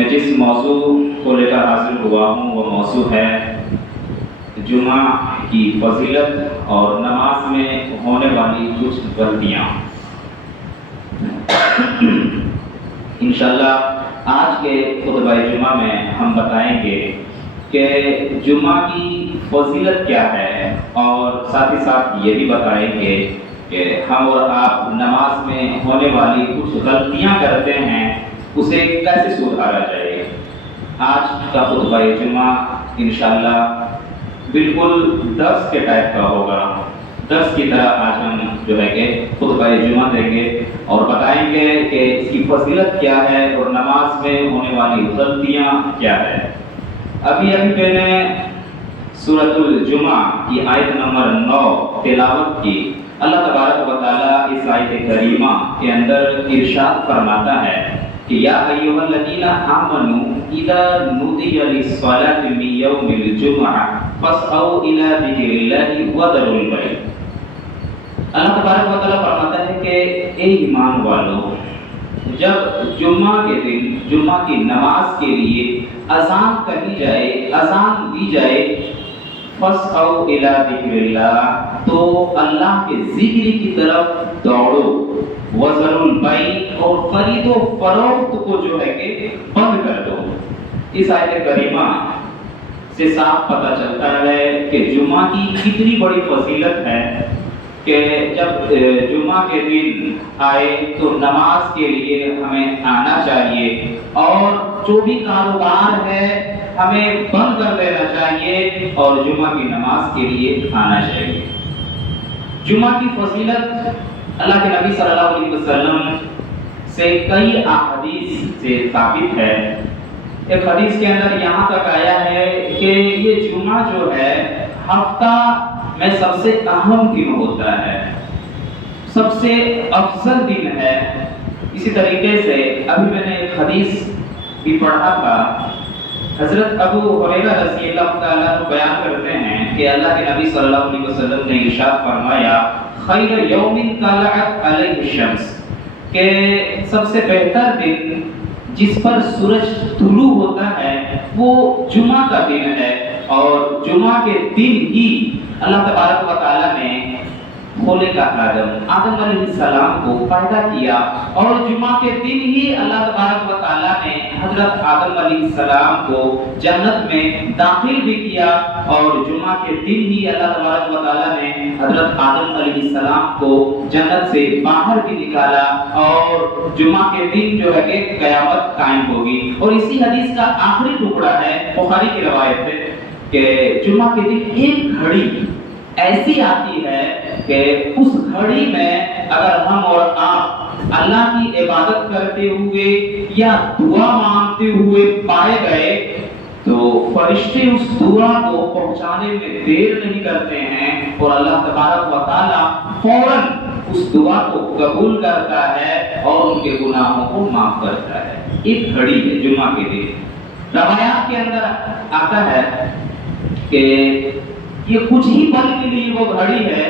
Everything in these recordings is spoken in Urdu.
میں جس موضوع کو لے کر حاضر ہوا ہوں وہ موضوع ہے جمعہ کی فضیلت اور نماز میں ہونے والی کچھ غلطیاں۔ انشاءاللہ آج کے خطبہ جمعہ میں ہم بتائیں گے کہ جمعہ کی فضیلت کیا ہے، اور ساتھ ہی ساتھ یہ بھی بتائیں گے کہ ہم اور آپ نماز میں ہونے والی کچھ غلطیاں کرتے ہیں، اسے کیسے سدھارا جائے۔ آج کا خطبہ جمعہ انشاءاللہ بالکل درس کے ٹائپ کا ہوگا، درس کی طرح آج ہم جو ہے کہ خطبہ جمعہ دیں گے اور بتائیں گے کہ اس کی فضیلت کیا ہے اور نماز میں ہونے والی غلطیاں کیا ہے۔ ابھی میں نے سورۃ الجمعہ کی آیت نمبر 9 تلاوت کی۔ اللہ تبارک و تعالیٰ اس آیت کریمہ کے اندر ارشاد فرماتا ہے کہ یا ایھا الذین آمنوا اذا نودی للصلاۃ من یوم الجمعہ فاسعوا الی ذکر اللہ وذروا البیع۔ اللہ تبارک و تعالیٰ فرماتا ہے کہ اے ایمان والو، جب جمعہ کے دن جمعہ کی نماز کے لیے اذان کہی جائے، اذان دی جائے، فاسعوا الی ذکر اللہ، تو اللہ کے ذکر کی طرف دوڑو، وذروا البیع، اور خرید و فروخت کو جو ہے کہ بند کر دو۔ اس آیت کریمہ سے صاف پتہ چلتا ہے کہ جمعہ کی کتنی بڑی فضیلت ہے کہ جب جمعہ کے دن آئے تو نماز کے لیے ہمیں آنا چاہیے، اور جو بھی کاروبار ہے ہمیں بند کر دینا چاہیے اور جمعہ کی نماز کے لیے آنا چاہیے۔ جمعہ کی فضیلت اللہ کے نبی صلی اللہ علیہ وسلم سے کئی احادیث سے ثابت ہے۔ ایک حدیث کے اندر یہاں تک آیا ہے کہ یہ جمعہ جو ہے ہفتہ میں سب سے اہم دن ہوتا ہے، سب سے افضل دن ہے۔ اسی طریقے سے ابھی میں نے ایک حدیث بھی پڑھا تھا، حضرت ابو ہریرہ رضی اللہ تعالیٰ عنہ بیان کرتے ہیں کہ اللہ کے نبی صلی اللہ علیہ وسلم نے ارشاد فرمایا خیر یوم طلعت علیہ الشمس، کہ سب سے بہتر دن جس پر سورج طلوع ہوتا ہے وہ جمعہ کا دن ہے، اور جمعہ کے دن ہی اللہ تبارک و تعالیٰ نے خلق آدم علیہ السلام کو پیدا کیا، اور جمعہ کے دن ہی اللہ تبارک و تعالیٰ نے حضرت آدم علیہ السلام کو جنت میں داخل بھی کیا، اور جمعہ کے دن ہی اللہ تبارک و تعالیٰ نے حضرت آدم علیہ السلام کو جنت سے باہر بھی نکالا، اور جمعہ کے دن جو ہے کہ قیامت قائم ہوگی۔ اور اسی حدیث کا آخری ٹکڑا ہے، بخاری کی روایت ہے کہ جمعہ کے دن ایک گھڑی ایسی آتی ہے کہ اس گھڑی میں اگر ہم اور آپ اللہ کی عبادت کرتے ہوئے یا دعا مانگتے ہوئے پائے گئے تو فرشتے اس دعا کو پہنچانے میں دیر نہیں کرتے ہیں، اور اللہ تبارک و تعالیٰ فوراً اس دعا کو قبول کرتا ہے اور ان کے گناہوں کو معاف کرتا ہے۔ ایک گھڑی ہے جمعہ کے دن۔ روایات کے اندر آتا ہے کہ یہ کچھ ہی پل کے لیے وہ گھڑی ہے،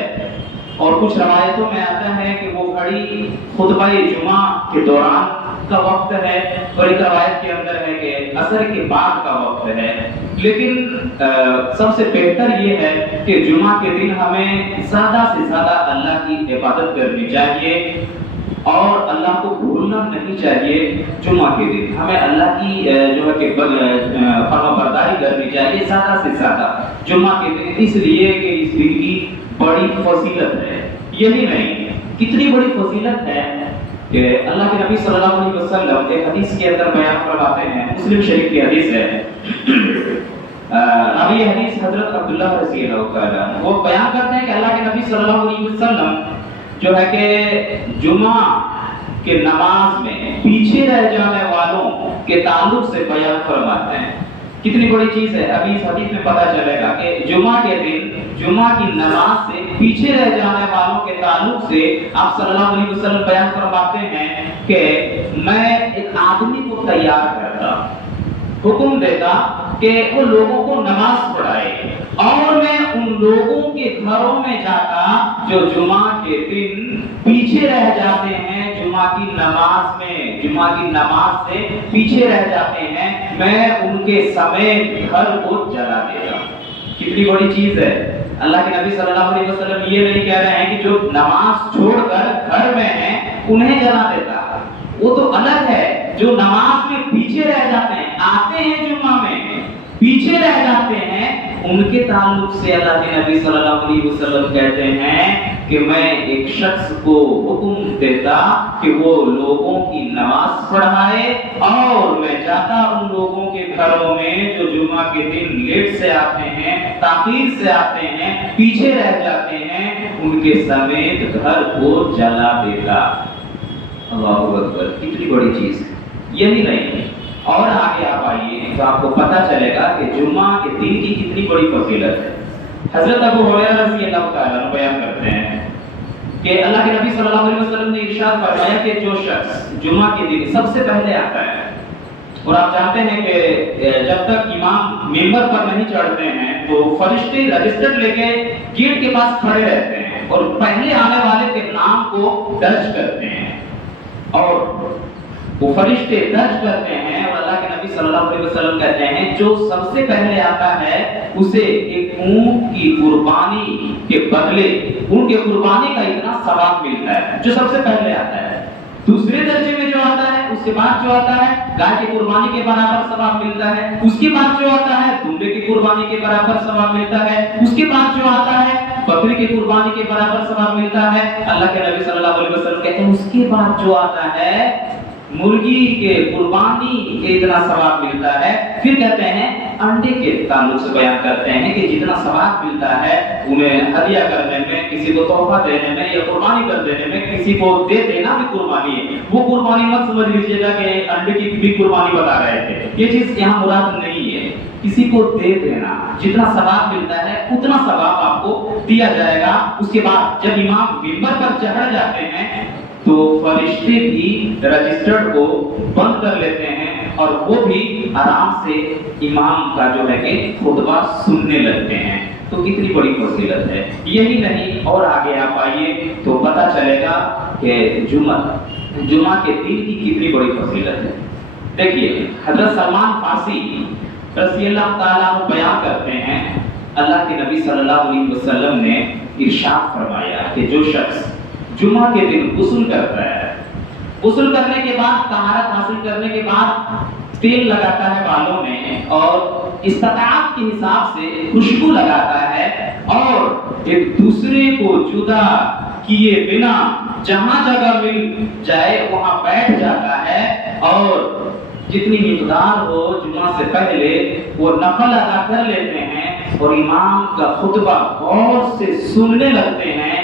اور کچھ روایتوں میں آتا ہے کہ وہ گھڑی خطبہ جمعہ کے دوران کا وقت ہے، اور ایک روایت کے اندر ہے کہ عصر کے بعد کا وقت ہے۔ لیکن سب سے بہتر یہ ہے کہ جمعہ کے دن ہمیں زیادہ سے زیادہ اللہ کی عبادت کرنی چاہیے اور اللہ کو بھولنا نہیں چاہیے۔ جمعہ کے دن ہمیں اللہ کی جو ہے کہ فرما برداری کرنی چاہیے زیادہ سے زیادہ جمعہ کے دن، اس لیے کہ اس دن کی بڑی فضیلت ہے۔ یہی نہیں، کتنی بڑی فضیلت ہے کہ اللہ کے نبی صلی اللہ علیہ وسلم ایک حدیث کے اندر بیان فرماتے ہیں، مسلم شریف کی حدیث ہے، راوی حدیث حضرت عبداللہ رضی اللہ تعالیٰ عنہ، وہ بیان کرتے ہیں کہ اللہ کے نبی صلی اللہ علیہ وسلم جو ہے کہ جمعہ کے نماز میں پیچھے رہ جانے والوں کے تعلق سے بیان فرماتے ہیں۔ کتنی بڑی چیز ہے، ابھی اس حدیث میں پتہ چلے گا کہ جمعہ کے دن جمعہ کی نماز سے پیچھے رہ جانے والوں کے تعلق سے آپ صلی اللہ علیہ وسلم بیان فرماتے ہیں کہ میں ایک آدمی کو تیار کرتا، حکم دیتا کہ وہ لوگوں کو نماز پڑھائے، اور میں ان لوگوں کے گھروں میں جاتا جو جمعہ کے دن پیچھے رہ جاتے ہیں، جمعہ کی نماز سے پیچھے رہ جاتے ہیں میں ان کے سمیت گھر کو جلا دیتا ہوں۔ کتنی بڑی چیز ہے۔ اللہ کے نبی صلی اللہ علیہ وسلم یہ نہیں کہہ رہے ہیں کہ جو نماز چھوڑ کر گھر میں ہیں انہیں جلا دیتا، وہ تو الگ ہے۔ جو نماز میں پیچھے رہ جاتے ہیں، آتے ہیں جمعہ میں پیچھے رہ جاتے ہیں، ان کے تعلق سے اللہ کے نبی صلی اللہ علیہ وسلم کہتے ہیں کہ میں ایک شخص کو حکم دیتا کہ وہ لوگوں کی نماز پڑھائے، اور میں جاتا ان لوگوں کے گھروں میں جو جمعہ کے دن لیٹ سے آتے ہیں، تاخیر سے آتے ہیں، پیچھے رہ جاتے ہیں، ان کے سمیت گھر کو جلا دیتا۔ اللہ اکبر، کتنی بڑی چیز ہے۔ یہی نہیں، اور آگے آپ آئیے تو آپ کو پتہ چلے گا کہ جمعہ کے دن کی کتنی بڑی فضیلت ہے۔ حضرت ابو ہریرہ رضی اللہ تعالیٰ عنہ بیان کرتے ہیں کہ اللہ کے نبی صلی اللہ علیہ وسلم نے ارشاد فرمایا کہ جو شخص جمعہ کے دن سب سے پہلے آتا ہے، اور آپ جانتے ہیں کہ جب تک امام ممبر پر نہیں چڑھتے ہیں تو فرشتے رجسٹر لے کے گیٹ کے پاس کھڑے رہتے ہیں اور پہلے آنے والے کے نام کو درج کرتے ہیں، اور وہ فرشتے درج کرتے ہیں، اور اللہ کے نبی صلی اللہ علیہ وسلم کہتے ہیں جو سب سے پہلے آتا ہے اسے ایک اونٹ کی قربانی کے بدلے اونٹ کے قربانی کا اتنا ثواب ملتا ہے جو سب سے پہلے آتا ہے۔ دوسرے درجے میں جو آتا ہے، اس کے بعد جو آتا ہے گائے کی قربانی کے برابر ثواب ملتا ہے، اس کے بعد جو آتا ہے دمبے کی قربانی کے برابر ثواب ملتا ہے، اس کے بعد جو آتا ہے بکری کی قربانی کے برابر ثواب ملتا ہے۔ اللہ کے نبی صلی اللہ علیہ وسلم کہتے ہیں اس کے بعد جو آتا ہے مرغی کے قربانی کے اتنا ثواب ملتا ہے۔ پھر کہتے ہیں انڈے کے تعلق سے بیان کرتے ہیں کہ جتنا ثواب ملتا ہے انہیں ہدیہ کرنے میں، کسی کو تحفہ دینے میں یا قربانی کر دینے میں، کسی کو دے دینا بھی قربانی ہے۔ وہ قربانی مت سمجھ لیجیے گا کہ انڈے کی بھی قربانی بتا رہے تھے، یہ چیز یہاں مراد نہیں ہے۔ کسی کو دے دینا، جتنا ثواب ملتا ہے اتنا ثواب آپ کو دیا جائے گا۔ اس کے بعد جب امام ممبر پر چڑھ جاتے ہیں تو فرشتے بھی رجسٹرڈ کو بند کر لیتے ہیں اور وہ بھی آرام سے امام کا جو ہے کہ خطبہ سننے لگتے ہیں۔ تو کتنی بڑی فضیلت ہے۔ یہی نہیں، اور آگے آپ آئیے تو پتہ چلے گا کہ جمعہ کے دن کی کتنی بڑی فضیلت ہے۔ دیکھیے حضرت سلمان فارسی رضی اللہ تعالیٰ عنہ بیان کرتے ہیں اللہ کے نبی صلی اللہ علیہ وسلم نے ارشاد فرمایا کہ جو شخص جمعہ کے دن غسل کرتا ہے، غسل کرنے کے بعد طہارت حاصل کرنے کے بعد تیل لگاتا ہے بالوں میں اور استطاعت کے حساب سے خوشبو لگاتا ہے اور ایک دوسرے کو جدا کیے بنا جہاں جگہ مل جائے وہاں بیٹھ جاتا ہے اور جتنی مقدار ہو جمعہ سے پہلے وہ نفل ادا کر لیتے ہیں اور امام کا خطبہ غور سے سننے لگتے ہیں،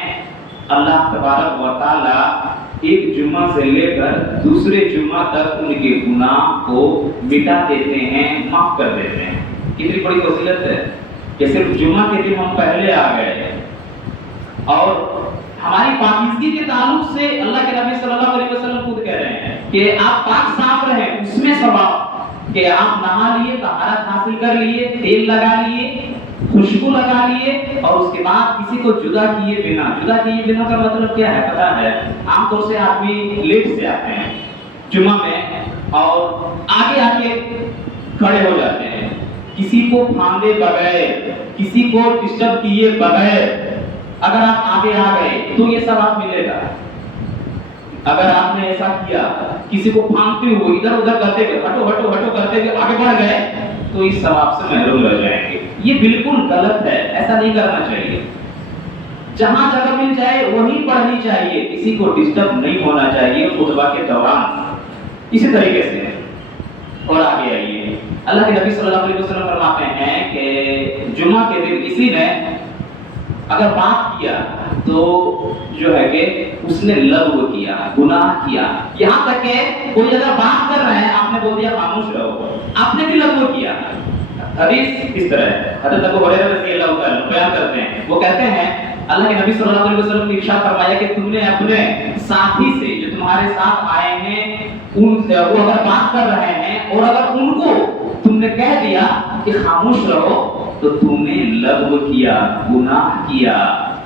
اللہ تبارک و تعالی ایک جمعہ سے لے کر دوسرے جمعہ تک ان کے گناہ کو مٹا دیتے ہیں، معاف کر دیتے ہیں۔ کتنی بڑی فضیلت ہے کہ صرف جمعہ کے دن ہم پہلے آ گئے، اور ہماری پاکیزگی کے تعلق سے اللہ کے نبی صلی اللہ علیہ وسلم خود کہہ رہے ہیں کہ آپ پاک صاف رہیں، اس میں ثواب کہ آپ نہا لیے، طہارت حاصل کر لیے، تیل لگا لیے، خوشبو لگا لیے اور اس کے بعد کسی کو جدا کیے بنا کا مطلب کیا ہے پتہ ہے؟ عام طور سے آدمی لیٹ سے آتے ہیں جمعہ میں اور آگے آگے کھڑے ہو جاتے ہیں، کسی کو پھاندے بغیر، کسی کو ڈسٹرب کیے بغیر اگر آپ آگے آ گئے تو یہ ثواب ملے گا۔ اگر آپ نے ایسا کیا، کسی کو پھاندتے ہوئے ادھر ادھر کرتے ہوئے ہٹو کرتے ہوئے آگے بڑھ گئے تو اس ثواب سے محروم رہ جائیں گے۔ یہ بالکل غلط ہے، ایسا نہیں کرنا چاہیے۔ جہاں جگہ مل جائے وہیں پڑھنی چاہیے، کسی کو ڈسٹرب نہیں ہونا چاہیے خطبہ کے دوران۔ اسی طریقے سے اور آگے آئیے، اللہ کے نبی صلی اللہ علیہ وسلم فرماتے ہیں کہ جمعہ کے دن کسی نے اگر بات کیا تو جو ہے کہ اس نے لغو کیا، گناہ کیا، یہاں تک کہ کوئی اگر بات کر رہے ہیں آپ نے بول دیا خاموش رہو، آپ نے بھی لغو کیا۔ حدیث اس طرح ہے، حضرت ابو ہریرہ رضی اللہ تعالیٰ عنہ بیان کرتے ہیں، وہ کہتے ہیں اللہ کے نبی صلی اللہ علیہ وسلم نے ارشاد فرمایا کہ تم نے اپنے ساتھی سے جو تمہارے ساتھ آئے ہیں ان سے وہ اگر بات کر رہے ہیں اور اگر ان کو تم نے کہہ دیا کہ خاموش رہو تو تم نے لغو کیا، گناہ کیا۔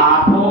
8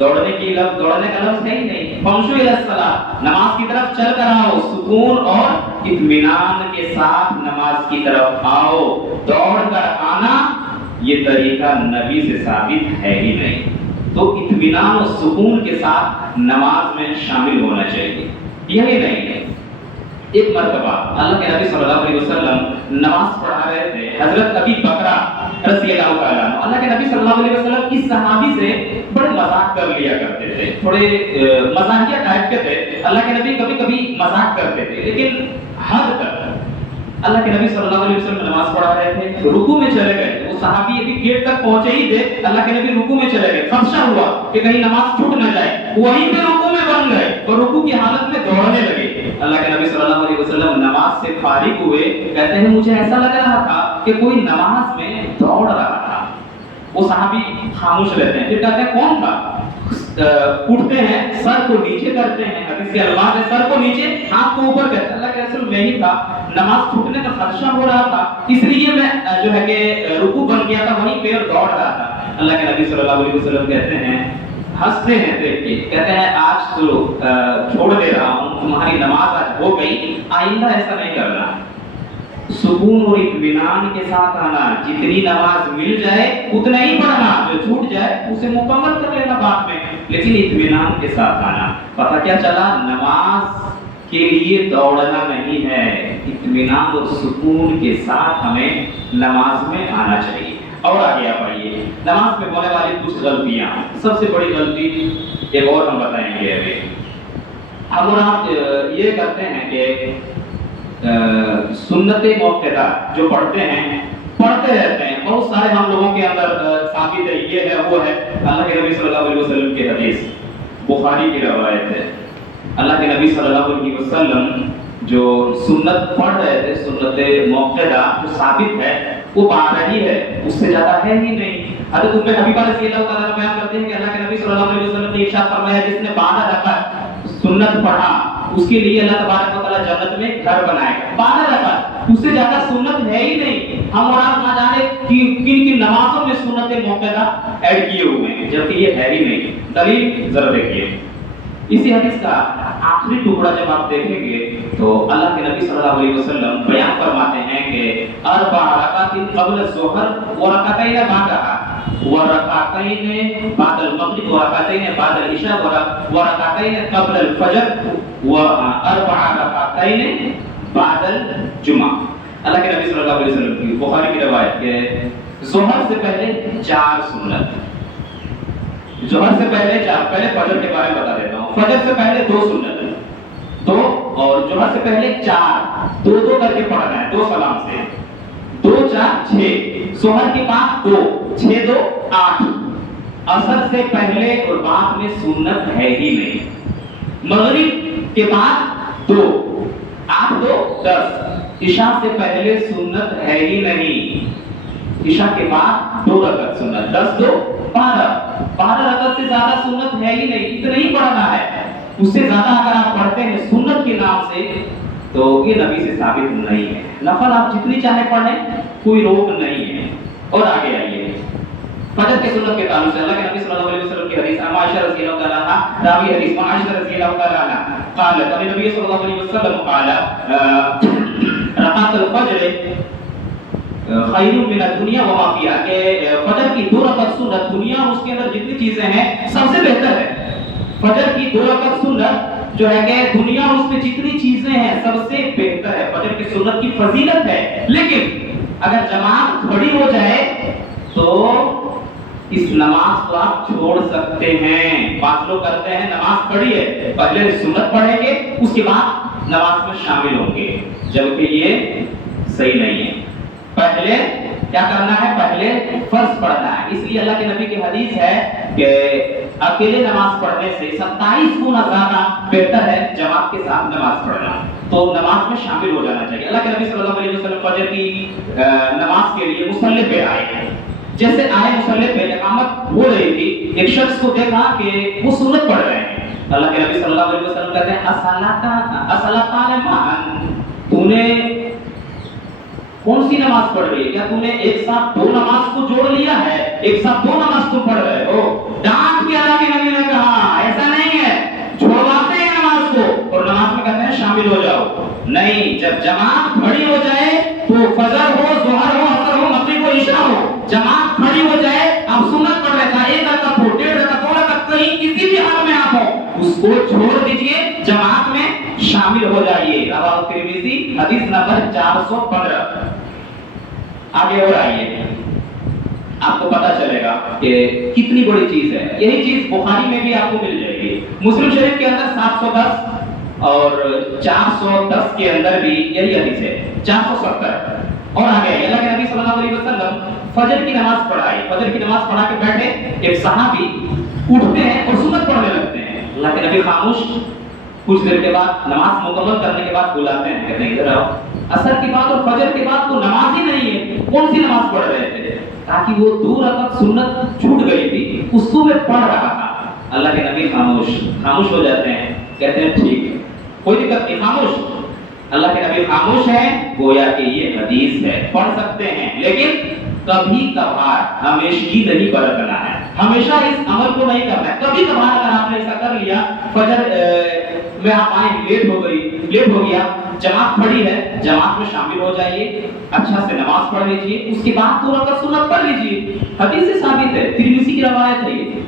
دوڑنے کا لفظ ہے ہی نہیں. فمشوا الی الصلاۃ، نماز کی طرف چل کر آؤ، سکون اور اطمینان کے ساتھ نماز کی طرف آؤ. دوڑ کر آنا یہ طریقہ نبی سے ثابت ہے ہی نہیں. تو اطمینان اور سکون کے ساتھ نماز میں شامل ہونا چاہیے. یہی نہیں ہے، ایک مرتبہ اللہ کے نبی صلی اللہ علیہ وسلم نماز پڑھا رہے تھے. حضرت ابی بکرہ رضی اللہ تعالیٰ عنہ اللہ کے نبی صلی اللہ علیہ وسلم اس صحابی سے بڑے مذاق کر لیا کرتے تھے، تھوڑے مزاحیہ ٹائپ کے تھے. اللہ کے نبی کبھی کبھی مذاق کرتے تھے لیکن حد تک. اللہ کے نبی صلی اللہ علیہ وسلم نماز پڑھا رہے تھے، رکوع میں چلے گئے. وہ صحابی ابھی گیٹ تک پہنچے ہی تھے، اللہ کے نبی رکوع میں چلے گئے. خدشہ ہوا کہ کہیں نماز چھوٹ نہ جائے، وہیں پہ رکوع میں بن گئے اور رکوع کی حالت میں دوڑنے لگے. اللہ کے نبی صلی اللہ علیہ وسلم نماز سے فارغ ہوئے. کہتے ہیں مجھے ایسا لگ رہا تھا کہ کوئی نماز میں دوڑ رہا تھا. وہ صحابی خاموش رہتے ہیں. پھر کہتے ہیں کون تھا؟ اٹھتے ہیں، سر کو نیچے کرتے ہیں، حدیث کے الفاظ ہے سر کو نیچے ہاتھ کو اوپر کرتے ہیں. اللہ کے رسول میں ہی تھا، نماز چھوٹنے کا خدشہ ہو رہا تھا، اس لیے میں جو ہے کہ رکوع بن گیا تھا، وہیں پہ دوڑ رہا تھا. اللہ کے نبی صلی اللہ علیہ وسلم کہتے ہیں، ہنستے ہیں دیکھ کے، کہتے ہیں آج تو چھوڑ دے رہا ہوں، تمہاری نماز آج ہو گئی، آئندہ ایسا نہیں کرنا. سکون اور اطمینان کے ساتھ آنا. جتنی نماز مل جائے اتنا ہی پڑھنا، جو چھوٹ جائے اسے مکمل کر لینا بعد میں، لیکن اطمینان کے ساتھ آنا. پتہ کیا چلا؟ نماز کے لیے دوڑنا نہیں ہے، اطمینان اور سکون کے ساتھ ہمیں نماز میں آنا چاہیے. اور آگے آپ آئیے، نماز میں ہونے والی کچھ غلطیاں. سب سے بڑی غلطی ایک اور ہم بتائیں گے. ابھی ہم اور آپ یہ کرتے ہیں کہ سنت موقعہ جو پڑھتے رہتے ہیں. بہت سارے ہم لوگوں کے اندر ثابت ہے، یہ ہے وہ ہے. اللہ کے نبی صلی اللہ علیہ وسلم کی حدیث بخاری کی روایت ہے. اللہ کے نبی صلی اللہ علیہ وسلم جو سنت پڑھ رہے تھے، سنت موقعہ جو ثابت ہے وہ 12 ہی ہے، اس سے زیادہ ہے ہی نہیں. حضرت ام حبیبہ رضی اللہ تعالیٰ بیان کرتے ہیں کہ اللہ کے نبی صلی اللہ علیہ وسلم نے ارشاد فرمایا جس نے 12 رکعت سنت پڑھا اس کے لیے اللہ تبارک و تعالیٰ جنت میں گھر بنائے گا. 12 رکعت، اس سے زیادہ سنت ہے ہی نہیں. ہم اور آپ نہ جانے کن کن نمازوں میں سنت موقعہ ایڈ کیے ہوئے ہیں جبکہ یہ ہے ہی نہیں. دلیل ذرا دیکھیے. اسی حدیث کا آخری ٹکڑا جب آپ دیکھیں گے تو اللہ کے نبی صلی اللہ علیہ وسلم بیان فرماتے ہیں کہ 4 رکعات قبل الظہر ورکعتین بعدها ورکعتین بعد المغرب ورکعتین بعد العشاء ورکعتین قبل الفجر و4 رکعتین بعد الجمعہ. اللہ کے نبی صلی اللہ علیہ وسلم کی بخاری کی روایت کہ ظہر سے پہلے 4 سنت. ظہر سے پہلے 4، پہلے فجر کے بارے میں بتا دیتا ہوں. فجر سے پہلے 2 سنت، 2 اور ظہر سے پہلے 4، 2 کر کے پڑھنا ہے 2 سلام سے. 2 4 6، ظہر کے بعد 2، 6 2 8. عصر سے پہلے اور بعد میں سنت ہے ہی نہیں. مغرب کے بعد 2، 8 2 10. عشاء سے پہلے سنت ہے ہی نہیں. عشاء کے بعد 2 رکعت سنت. 10 2 12. 12 رکعت سے زیادہ سنت ہے ہی نہیں. اتنا ہی پڑھنا ہے. اس سے زیادہ اگر آپ پڑھتے ہیں سنت کے نام سے تو یہ نبی سے ثابت نہیں ہے. نفل آپ جتنی چاہے پڑھیں، کوئی روک نہیں ہے. اور آگے آئیے فجر کے سنت کے تعلق سے اللہ کے نبی صلی اللہ علیہ وسلم کی حدیث عائشہ رضی اللہ تعالی عنہا راوی حدیث عائشہ رضی اللہ تعالی عنہا قالت نبی صلی اللہ علیہ وسلم قال رکعت الفجر خیر من الدنیا وما فیہا، کہ فجر کی 2 رکعت سنت دنیا اور اس کے اندر جتنی چیزیں ہیں سب سے بہتر ہے. فجر کی 2 رکعت سنت جو ہے کہ دنیا اور اس میں جتنی چیزیں ہیں سب سے بہتر ہے. فجر کی سنت کی فضیلت ہے. لیکن اگر جماعت کھڑی ہو جائے تو اس نماز کو آپ چھوڑ سکتے ہیں. 5 لوگ کرتے ہیں نماز کھڑی ہے، پہلے سنت پڑھیں گے اس کے بعد نماز میں شامل ہوں گے، جبکہ یہ صحیح نہیں ہے. پہلے کیا کرنا ہے؟ پہلے فرض پڑھنا ہے. اس لیے اللہ کے نبی کی حدیث ہے کہ اکیلے نماز پڑھنے سے 27 گنا زیادہ بہتر ہے جماعت کے ساتھ نماز پڑھنا. تو نماز میں شامل ہو جانا چاہیے. اللہ کے نبی صلی اللہ علیہ وسلم فجر کی نماز کے لیے مصلی پہ آئے. جیسے آئے مصلی پہ اقامت ہو رہی تھی، ایک شخص کو دیکھا کہ وہ سنت پڑھ رہے ہیں. اللہ کے نبی صلی اللہ علیہ وسلم کہتے ہیں اصلاۃ معا، تو نے کون سی نماز پڑھ رہی ہے؟ کیا تم نے ایک ساتھ 2 نماز کو جوڑ لیا ہے؟ ایک ساتھ 2 نماز تم پڑھ رہے ہو؟ ڈانٹ کے اللہ کے نبی نے کہا نہیں, جب جماعت کھڑی ہو جائے تو فجر ہو, ظہر ہو, عصر ہو, مغرب ہو, عشاء ہو, جماعت کھڑی ہو جائے, آپ سنت پڑھ رہے تھا, 1 رکعت ہو, 1.5 رکعت, 2 رکعت, کہیں کسی بھی حال میں آپ ہو, اس کو چھوڑ دیجئے, جماعت میں شامل ہو جائیے. رواه ترمذی حدیث نمبر 415. آگے اور آئیے, آپ کو پتا چلے گا کہ کتنی بڑی چیز ہے. یہی چیز بخاری میں بھی آپ کو مل جائے گی. مسلم شریف کے اندر 710 اور 410 کے اندر بھی یہی حدیث ہے. 470 اور آگے اللہ کے نبی صلی اللہ علیہ وسلم فجر کی نماز پڑھائی. فجر کی نماز پڑھا کے بیٹھے, ایک صحابی اٹھتے ہیں اور سنت پڑھنے لگتے ہیں. اللہ کے نبی خاموش, کچھ دیر کے بعد نماز مکمل کرنے کے بعد بلاتے ہیں, کہتے ہیں ادھر آؤ. عصر کے بعد اور فجر کے بعد تو نماز ہی نہیں ہے, کون سی نماز پڑھ رہے تھے؟ تاکہ وہ 2 رکعت سنت چھوٹ گئی تھی, اس کو میں پڑھ رہا تھا. اللہ کے نبی خاموش ہو جاتے ہیں, کہتے ہیں ٹھیک ہے, کوئی دقت نہیں, خاموش. اللہ کے نبی خاموش ہیں, گویا کہ یہ حدیث ہے, پڑھ سکتے ہیں, لیکن کبھی کبھار, ہمیشگی نہیں برتنا ہے, ہمیشہ اس عمل کو نہیں کرنا ہے. کبھی کبھار اگر آپ نے ایسا کر لیا, فجر میں آپ آئیں, لیٹ ہو گیا, جماعت کھڑی ہے, جماعت میں شامل ہو جائیے, اچھا سے نماز پڑھ لیجئے, اس کے بعد 2 رکعت سنت پڑھ لیجئے. حدیث سے ثابت ہے, ترمذی کی روایت ہے, یہ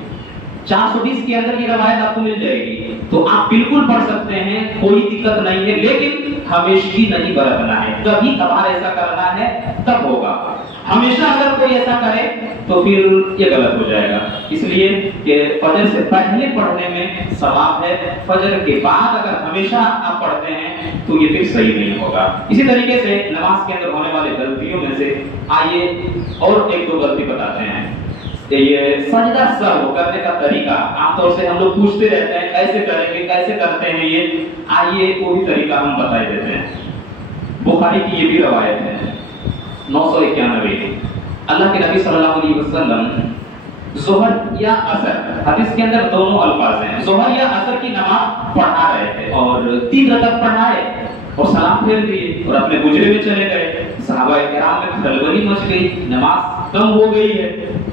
420 کے اندر یہ روایت آپ کو مل جائے گی. تو آپ بالکل پڑھ سکتے ہیں, کوئی دقت نہیں ہے, لیکن ہمیشگی نہیں برتنا ہے. کبھی کبھار ایسا کرنا ہے تب ہوگا. ہمیشہ اگر کوئی ایسا کرے تو پھر یہ غلط ہو جائے گا. اس لیے کہ فجر سے پہلے پڑھنے میں ثواب ہے, فجر کے بعد اگر ہمیشہ آپ پڑھتے ہیں تو یہ پھر صحیح نہیں ہوگا. اسی طریقے سے نماز کے اندر ہونے والے غلطیوں میں سے آئیے اور 1-2 غلطی بتاتے ہیں. یہ سجدہ سہو کرنے کا طریقہ, عام طور سے ہم لوگ پوچھتے رہتے ہیں کیسے کریں گے, کیسے کرتے ہیں یہ, آئیے کوئی طریقہ ہم بتا دیتے ہیں. بخاری کی یہ بھی روایت ہے 991. اللہ کے نبی صلی اللہ علیہ وسلم ظہر یا عصر, حدیث کے اندر دونوں الفاظ ہیں, ظہر یا عصر کی نماز پڑھا رہے تھے اور 3 رکعت پڑھائے اور سلام پھیر دیے اور اپنے گجرے میں چلے گئے. صحابہ کرام میں کھلبلی مچ گئی, نماز کم ہو گئی ہے,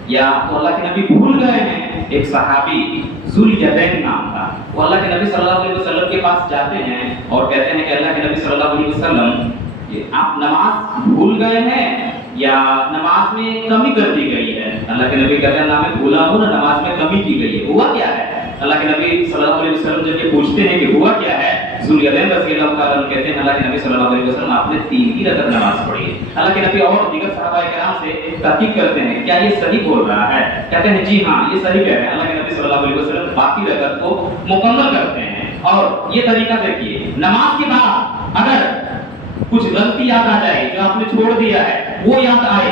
یا تو اللہ کے نبی بھول گئے ہیں. ایک صحابی ذوالیدین نام تھا, وہ اللہ کے نبی صلی اللہ علیہ وسلم کے پاس جاتے ہیں اور کہتے ہیں کہ اللہ کے نبی صلی اللہ علیہ وسلم, آپ نماز بھول گئے ہیں یا نماز میں کمی کر دی گئی ہے؟ اللہ کے نبی کہتے ہیں نہ میں بھولا ہوں نہ نماز میں کمی کی گئی ہے, ہوا کیا ہے؟ اللہ کے نبی صلی اللہ علیہ وسلم جب یہ پوچھتے ہیں کہ ہوا کیا ہے, ذوالیدین رضی اللہ تعالیٰ عنہ کہتے ہیں اللہ کے نبی صلی اللہ علیہ وسلم آپ نے 3 ہی رکعت نماز پڑھی ہے. اللہ کے نبی اور دیگر صحابہ کرام سے تحقیق کرتے ہیں کیا یہ صحیح بول رہا ہے؟ کہتے ہیں جی ہاں یہ صحیح کہہ رہے ہیں. اللہ کے نبی صلی اللہ علیہ وسلم باقی رکعت کو مکمل کرتے ہیں. اور یہ طریقہ دیکھیے, نماز کے بعد اگر کچھ غلطی یاد آ جائے جو آپ نے چھوڑ دیا ہے, وہ یاد آئے,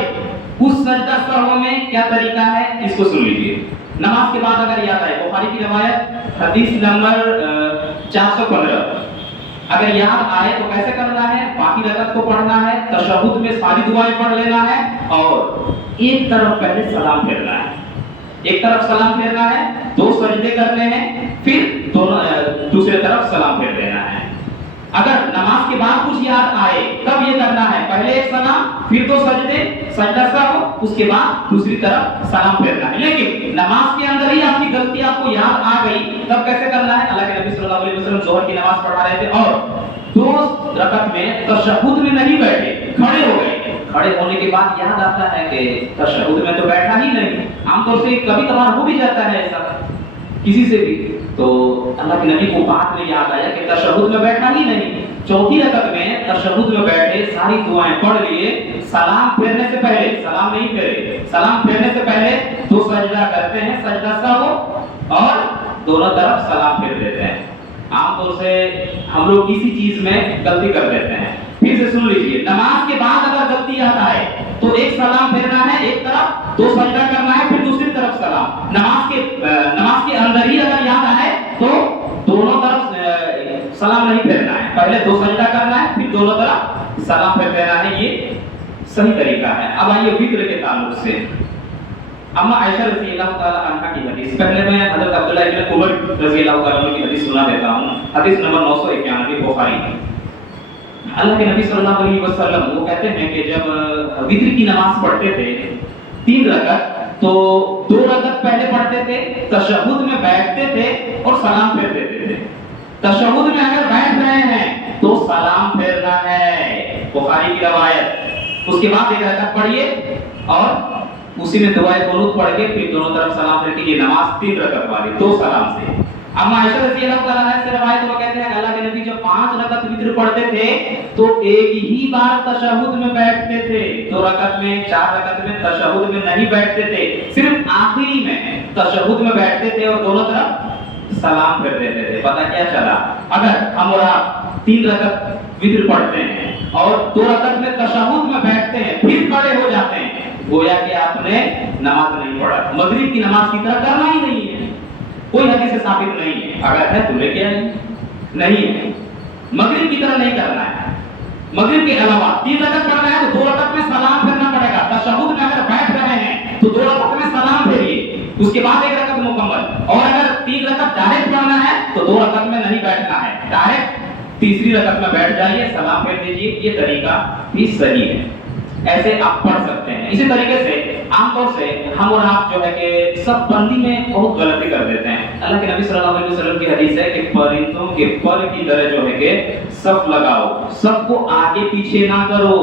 اس سجدہ سہو میں کیا طریقہ ہے اس کو سن لیجیے. نماز کے بعد اگر یاد آئے, بخاری کی روایت حدیث نمبر 415, اگر یاد آئے تو کیسے کرنا ہے؟ باقی رکعت کو پڑھنا ہے, تشہد میں ساری دعائیں پڑھ لینا ہے اور ایک طرف پہلے سلام پھیرنا ہے, ایک طرف سلام پھیرنا ہے, 2 سجدے کرنے ہیں, پھر دوسرے طرف سلام پھیر دینا ہے. اگر نماز کے بعد کچھ یاد آئے تب یہ کرنا ہے, پہلے ایک سلام, پھر 2 سجدے, سجدہ سہو, اس کے بعد دوسری طرف سلام پھیرنا ہے. لیکن نماز کے اندر ہی آپ کی غلطی آپ کو یاد آ گئی تب کیسے کرنا ہے؟ اللہ کے نبی صلی اللہ علیہ وسلم ظہر کی نماز پڑھا رہے تھے اور 2 رکعت میں تشہد میں نہیں بیٹھے, کھڑے ہو گئے. کھڑے ہونے کے بعد یاد آتا ہے کہ تشہد میں تو بیٹھا ہی نہیں. عام طور سے کبھی کبھار ہو بھی جاتا ہے ایسا کسی سے بھی, تو اللہ کے نبی کو بعد میں یاد آیا کہ تشہد میں بیٹھا ہی نہیں. 4تھی رکعت میں تشہد میں بیٹھے, ساری دعائیں پڑھ لیے, سلام پھیرنے سے پہلے, سلام نہیں پھیرے, سلام پھیرنے سے پہلے 2 سجدہ کرتے ہیں, سجدہ سہو, اور دونوں طرف سلام پھیر دیتے ہیں. عام طور سے ہم لوگ اسی چیز میں غلطی کر دیتے ہیں. پھر سے سن لیجیے, نماز کے بعد اگر غلطی یاد آئے تو ایک سلام پھیرنا ہے, ایک طرف 2 سجدہ کرنا ہے, پھر دوسری طرف سلام. نماز کے اندر ہی اگر یاد آئے تو دونوں طرف سلام نہیں پھیرنا ہے, پہلے 2 سجدہ کرنا ہے, پھر دونوں طرف سلام پھیر دینا ہے. یہ صحیح طریقہ ہے. اب آئیے وطر کے تعلق سے اما عائشہ رضی اللہ تعالی عنہا کی حدیث. پہلے میں حضرت عبداللہ ابن عمر رضی اللہ تعالی عنہ کی حدیث سنا دیتا ہوں. حدیث نمبر 991 بخاری. اللہ کے نبی صلی اللہ علیہ وسلم وہ کہتے ہیں کہ جب وطر کی نماز پڑھتے تھے 3 رکعت, تو 2 رکعت پہلے پڑھتے تھے, تشہد میں بیٹھتے تھے اور سلام پھیر دیتے تھے. تشہد میں اگر بیٹھ رہے ہیں تو سلام پھیرنا ہے، بخاری کی روایت۔ اس کے بعد ایک رکعت پڑھیے اور اسی میں دعائے قنوت پڑھ کے پھر دونوں طرف سلام پھیر کے، یہ نماز 3 رکعت والی 2 سلام سے۔ اب عائشہ رضی اللہ تعالیٰ عنہا سے روایت وہ کہتے ہیں کہ اللہ کے نبی جب 5 رکعت وتر پڑھتے تھے تو ایک ہی بار تشہد میں بیٹھتے تھے، 2 رکعت میں 4 رکعت میں تشہد میں نہیں بیٹھتے تھے، صرف آخری میں تشہد میں بیٹھتے تھے اور دونوں طرف سلام پھیر دیتے تھے۔ پتہ کیا چلا؟ اگر ہم اور آپ 3 رکعت وتر پڑھتے ہیں اور 2 رکعت میں تشہد میں بیٹھتے ہیں پھر کھڑے ہو جاتے ہیں، گویا کہ آپ نے نماز نہیں پڑھا، مغرب کی نماز کی طرح کرنا ہی نہیں ہے، کوئی حدیث سے ثابت نہیں ہے۔ اگر ہے تو لے کے آئیے، نہیں ہے مغرب کی طرح نہیں کرنا ہے۔ مغرب کے علاوہ 3 رکعت پڑھنا ہے تو 2 رکعت میں سلام پھیرنا پڑے گا، تشہد میں اگر بیٹھ رہے ہیں تو 2 رکعت میں سلام پھیریے، اس کے بعد 1 رکعت مکمل، اور اگر 3 رکعت ڈائریکٹ پڑھنا ہے تو 2 رکعت میں نہیں بیٹھنا ہے، ڈائریکٹ تیسری رکعت میں بیٹھ جائیے، سلام پھیر دیجیے، یہ طریقہ بھی صحیح ہے، ایسے آپ پڑھ سکتے ہیں۔ اسی طریقے سے عام طور سے ہم اور آپ جو ہے کہ صف بندی میں بہت غلطی کر دیتے ہیں۔ اللہ کے نبی صلی اللہ علیہ وسلم کی حدیث ہے کہ پرندوں کے پر کی طرح جو ہے کہ صف لگاؤ، صف کو آگے پیچھے نہ کرو،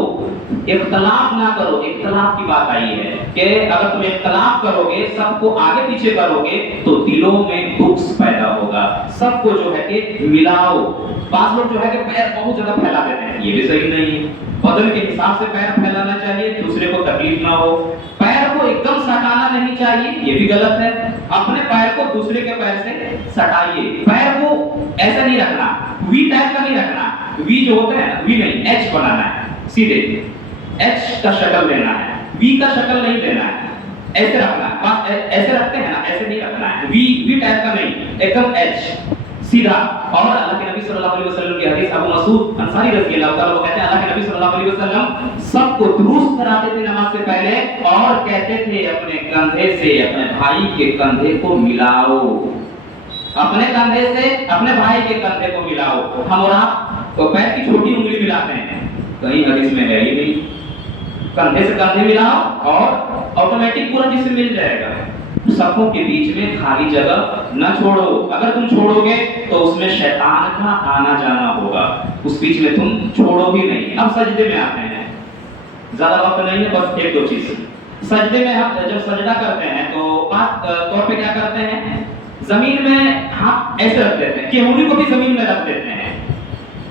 اختلاف نہ کرو۔ اختلاف کی بات آئی ہے کہ اگر تم اختلاف کرو گے، صف کو آگے پیچھے کرو گے تو دلوں میں بغض پیدا ہوگا۔ صف کو جو ہے کہ ملاؤ۔ بعض لوگ جو ہے کہ پیر بہت زیادہ پھیلا دیتے ہیں، یہ بھی صحیح نہیں ہے۔ بدن کے حساب سے پیر پھیلانا چاہیے، دوسرے کو تکلیف نہ ہو۔ پیر کو ایک دم سٹانا نہیں چاہیے، یہ بھی غلط ہے۔ اپنے پیر کو دوسرے کے پیر سے سٹائیے، پیر کو ایسا نہیں رکھنا، وی ٹائپ کا نہیں رکھنا، وی جو ہوتا ہے نا، وی نہیں، ایچ بنانا ہے، سیدھے ایچ کا شکل لینا ہے، وی کا شکل نہیں لینا ہے، ایسے رکھنا ہے، بس ایسے رکھتے ہیں نا، ایسے نہیں رکھنا ہے، وی ٹائپ کا نہیں، ایک دم ایچ سیدھا۔ اور اللہ کے نبی صلی اللہ علیہ وسلم کی حدیث ابو مسعود انصاری رضی اللہ تعالیٰ وہ کہتے ہیں اللہ کے نبی صلی اللہ علیہ وسلم سب کو درست کراتے تھے نماز سے پہلے اور کہتے تھے اپنے کندھے سے اپنے بھائی کے کندھے کو ملاؤ، اپنے کندھے سے اپنے بھائی کے کندھے کو ملاؤ۔ ہم اور آپ تو پیر کی چھوٹی انگلی ملاتے ہیں، کہیں حدیث میں ہے ہی نہیں۔ کندھے سے کندھے ملاؤ اور آٹومیٹک پورا جسم مل جائے گا۔ صفوں کے بیچ میں خالی جگہ نہ چھوڑو، اگر تم چھوڑو گے تو اس میں شیطان کا آنا جانا ہوگا، اس بیچ میں تم چھوڑو بھی نہیں۔ اب سجدے میں آتے ہیں، زیادہ وقت نہیں ہے، بس 1-2 چیز۔ سجدے میں ہم جب سجدہ کرتے ہیں تو خاص طور پہ کیا کرتے ہیں، زمین میں ہاتھ ایسے رکھ دیتے ہیں کہ انگلی کو بھی زمین میں رکھ دیتے ہیں۔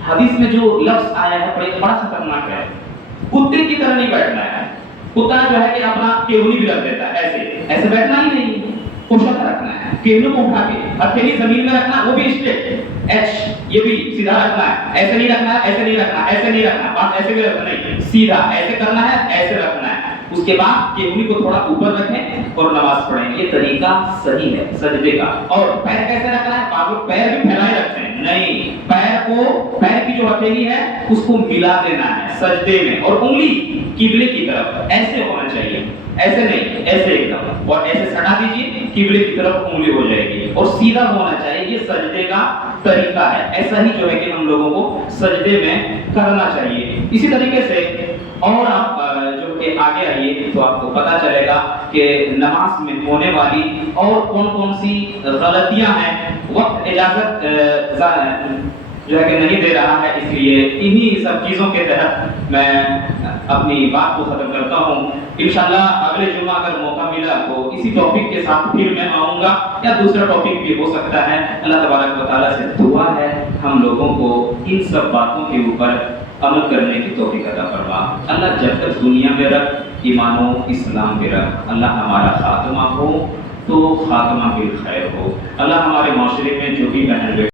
حدیث میں جو لفظ آیا ہے بڑا خطرناک ہے، کتے کی طرح نہیں بیٹھنا ہے۔ کتا جو ہے کہ اپنا کیولی بھی رکھ دیتا ہے، ایسے بیٹھنا ہی نہیں، کوشش رکھنا ہے، کیولی کو اٹھا کے ہتھیلی زمین میں رکھنا، وہ بھی اسٹریٹ ایچ، یہ بھی سیدھا رکھنا ہے، ایسے نہیں رکھنا ہے، ایسے نہیں رکھنا، ایسے نہیں رکھنا، بس ایسے بھی رکھنا نہیں، سیدھا ایسے کرنا ہے، ایسے رکھنا ہے۔ اس کے بعد کیولی کو تھوڑا اوپر رکھیں اور نماز پڑھیں، یہ طریقہ صحیح ہے سجدے کا۔ اور پیر کیسے رکھنا ہے، آپ لوگ پیر بھی پھیلائے رکھتے ہیں، نہیں، پیر کی جو ہتھیلی ہے اس کو ملا دینا ہے سجدے میں، اور انگلی قبلے کی طرف ایسے ہونا چاہیے، ایسے نہیں، ایسے ایک دم، اور ایسے سٹا دیجیے، قبلے کی طرف انگلی ہو جائے گی اور سیدھا ہونا چاہیے۔ یہ سجدے کا طریقہ ہے، ایسا ہی جو ہے کہ ہم لوگوں کو سجدے میں کرنا چاہیے۔ اسی طریقے سے اور آپ جو کہ آگے آئیے تو آپ کو پتا چلے گا کہ نماز میں ہونے والی اور کون کون سی غلطیاں ہیں۔ وقت اجازت جو ہے کہ نہیں دے رہا ہے، اس لیے انہی سب چیزوں کے تحت میں اپنی بات کو ختم کرتا ہوں۔ انشاءاللہ اگلے جمعہ اگر موقع ملا تو اسی ٹاپک کے ساتھ پھر میں آؤں گا، یا دوسرا ٹاپک بھی ہو سکتا ہے۔ اللہ تبارک و تعالیٰ سے دعا ہے ہم لوگوں کو ان سب باتوں کے اوپر عمل کرنے کی توفیق عطا فرما۔ اللہ جب تک دنیا میں رکھ، ایمان و اسلام میں رکھ، اللہ ہمارا خاتمہ ہو تو خاتمہ بالخیر ہو۔ اللہ ہمارے معاشرے میں جو بھی بہن